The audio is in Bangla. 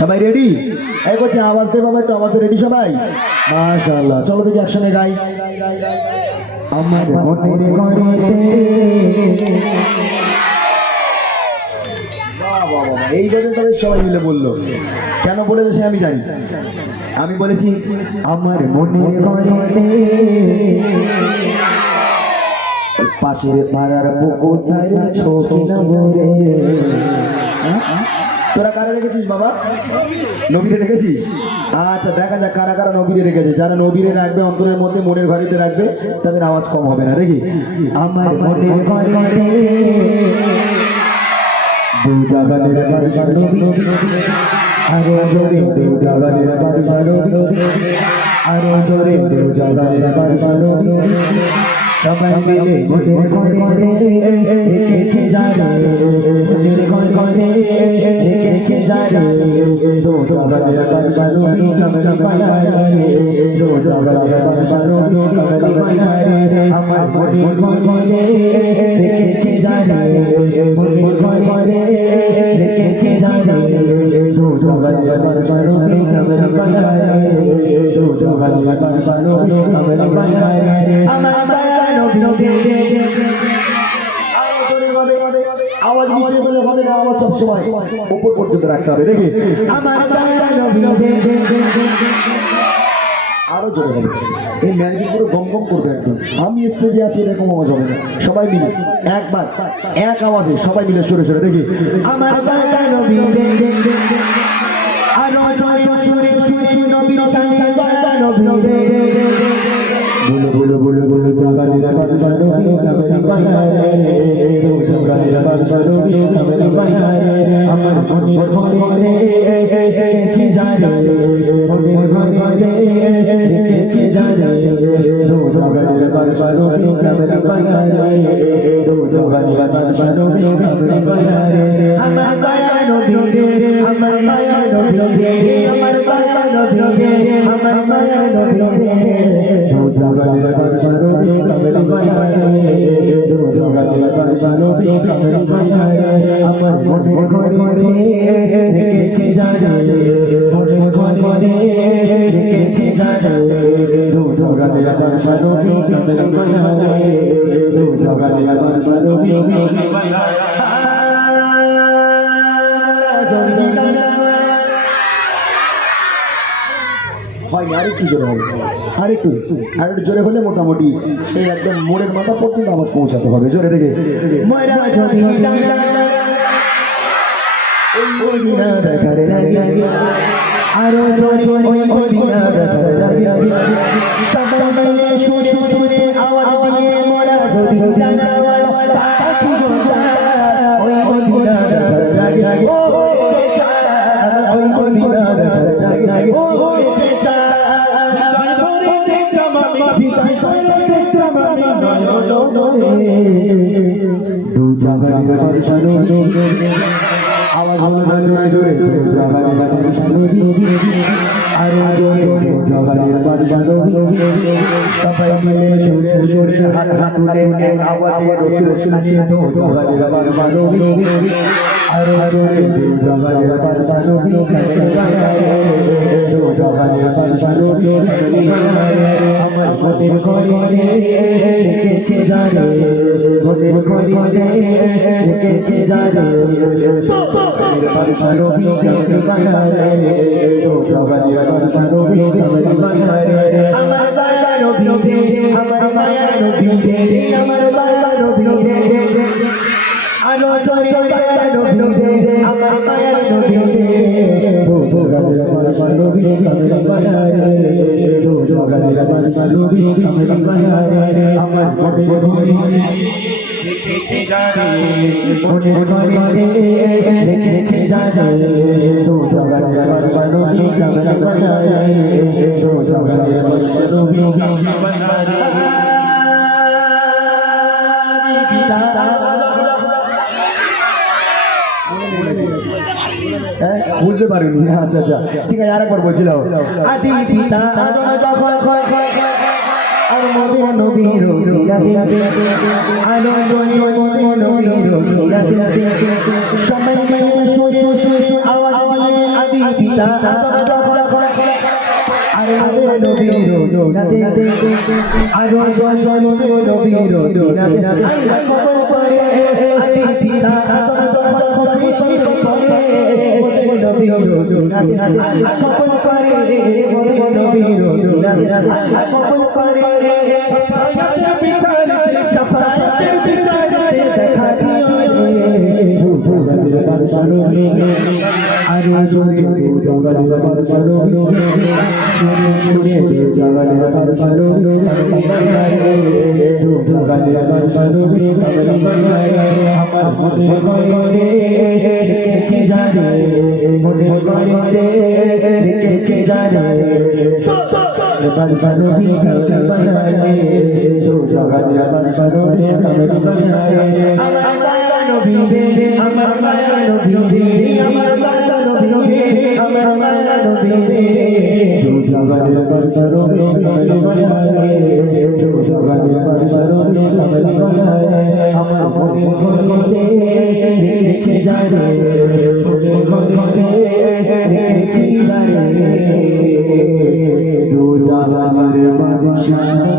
সবাই রেডি? এই করছে আওয়াজ দে বাবা, একটু আওয়াজ রেডি সবাই? মাশাআল্লাহ, চলো দেখি একসঙ্গে গাই। আমার মনের ঘরেতে এই কথা তবে সবাই মিলে বললো। কেন বলেছে সে আমি জানি। আমি বলেছি আমার মনের ঘরেতে পাশের পাড়ার পুকুর ধারে ছবি না বলে। তোরা কারা রেখেছিস বাবা? নবীরে রেখেছিস? আচ্ছা, দেখা যাক কারা কারা নবীরে রেখেছে। যারা নবীরে রাখবে অন্তরের মধ্যে, মনের ঘরেতে রাখবে, তাদের আওয়াজ কম হবে না। দেখি আমার মনের ঘরে দুই জাগানের আরো জোরে, দুই জাগানের আরো জোরে, দুই জাগানের সবাই মিলে মনের ঘরে রেখেছে যারা, মনের ঘরে রেখেছে যারা, দো জাগানের বারবারো কামলি পালায় রে, দো জাগানের বারবারো কামলি পালায় রে। আমার মনের ঘরে রেখেছে যারা, মনের ঘরে রেখেছে যারা, দো জাগানের বারবারো কামলি পালায় রে, দো জাগানের বারবারো কামলি পালায় রে। আমার আওয়াজ নিচে বলে হবে না, আওয়াজ সবসময় উপর পর্যন্ত রাখতে হবে। দেখি আরো জোরে হবে। এই ম্যাজিক পুরো গম গম করবে একদম। আমি স্টেজে আছি, এরকম আওয়াজ হবে না। সবাই মিলে একবার এক আওয়াজে সবাই মিলে সরে সরে দেখি আমার বলো বলো বলো বলো জাগানের বারবারো কামলি পালায় রে, দো জাগানের বারবারো কামলি পালায় রে। আমার মনের ঘরে রেখেছে যারা, মনের ঘরে রেখেছে যারা, দো জাগানের বারবারো কামলি পালায় রে, দো জাগানের বারবারো কামলি পালায় রে। আমার মায়া নবী রে, আমার মায়া নবী রে, আমার মায়া নবী রে, আমার মায়া নবী রে, দো জাগানের বারবারো কামলি পালায় রে, দো জাগানের বারবারো কামলি পালায় রে। আমার মনের ঘরে রেখেছে যারা, মনের ঘরে রেখেছে যারা, দো জাগানের বারবারো কামলি পালায় রে, দো জাগানের বারবারো কামলি পালায় রে। হয় আরেকটু জোরে হবে, আরেকটু জোরে হলে মোটামুটি এই একদম মোড়ের মাথা পর্যন্ত আওয়াজ পৌঁছাতে হবে। জোরে দেখে আরো আওয়াজ দিয়ে মোরা যদি আওয়াজ জোরে জোরে জোরে সবাই মিলে সুরে সুরে হাত হাত তুলে আওয়াজে রসুল শুনিয়ে দো জাগানের বারবারো আরো জোরে দো জাগানের বারবারো দো জাগানের বারবারো আমার মনের ঘরে রেখেছে যারা, মনের ঘরে রেখেছে যারা, বারবারো কামলি পালায় রে, দো জাগানের বারবারো কামলি পালায় রে। আমার মায়া নবী রে, আমার মায়া নবী রে, আমার মায়া নবী রে, আরো জোরে মায়া নবী রে, আমার মায়া নবী রে, দো জাগানের বারবারো কামলি পালায় রে, দো জাগানের বারবারো কামলি পালায় রে। আমার মনের ঘরে রেখেছে যারা, মনের ঘরে রেখেছে যারা, দো জাগানের বারবারো কামলি পালায় রে, দো জাগানের বারবারো কামলি পালায় রে। বুঝতে পারিনি। আচ্ছা আচ্ছা, ঠিক আছে, আরেকবার বলছিলাম। আদি পিতা আর মোদের নবীর রোজিয়াতে আলো জয় মোদের নবীর রোজিয়াতে সবাই মিলে শুয়ে শুয়ে আওয়াজ দিয়ে আদি পিতা আর মোদের নবীর রোজিয়াতে আলো জয় মোদের নবীর রোজিয়াতে কবর পরে আদি পিতা খুশি খুশি পরে মোদের নবীর রোজিয়াতে কবর পরে মোদের নবীর রোজিয়াতে কবর পরে সফায়াতে বিচারে দেখা দিও জগতের বাদশাহ আরে জোরে জগতের বাদশাহ জোরে জগতের বাদশাহ জগতের বাদশাহ আমার মনে মনে দেখেছি জানে মনে মনে দেখেছি জানে বাদশাহ নবী কামলি বানায়ে জগতের বাদশাহ নবী কামলি বানায়ে আমার মায়া নবী রে আমার মায়া নবী রে আমার মায়া নবী রে আমার মায়া নবী রে জগতের বাদশাহ নবী কামলি বানায়ে জগতের বাদশাহ নবী কামলি বানায়ে আমার মনে মনে দেখেছি জানে মনে মনে দেখেছি জানে দু জাহানের বাদশাহ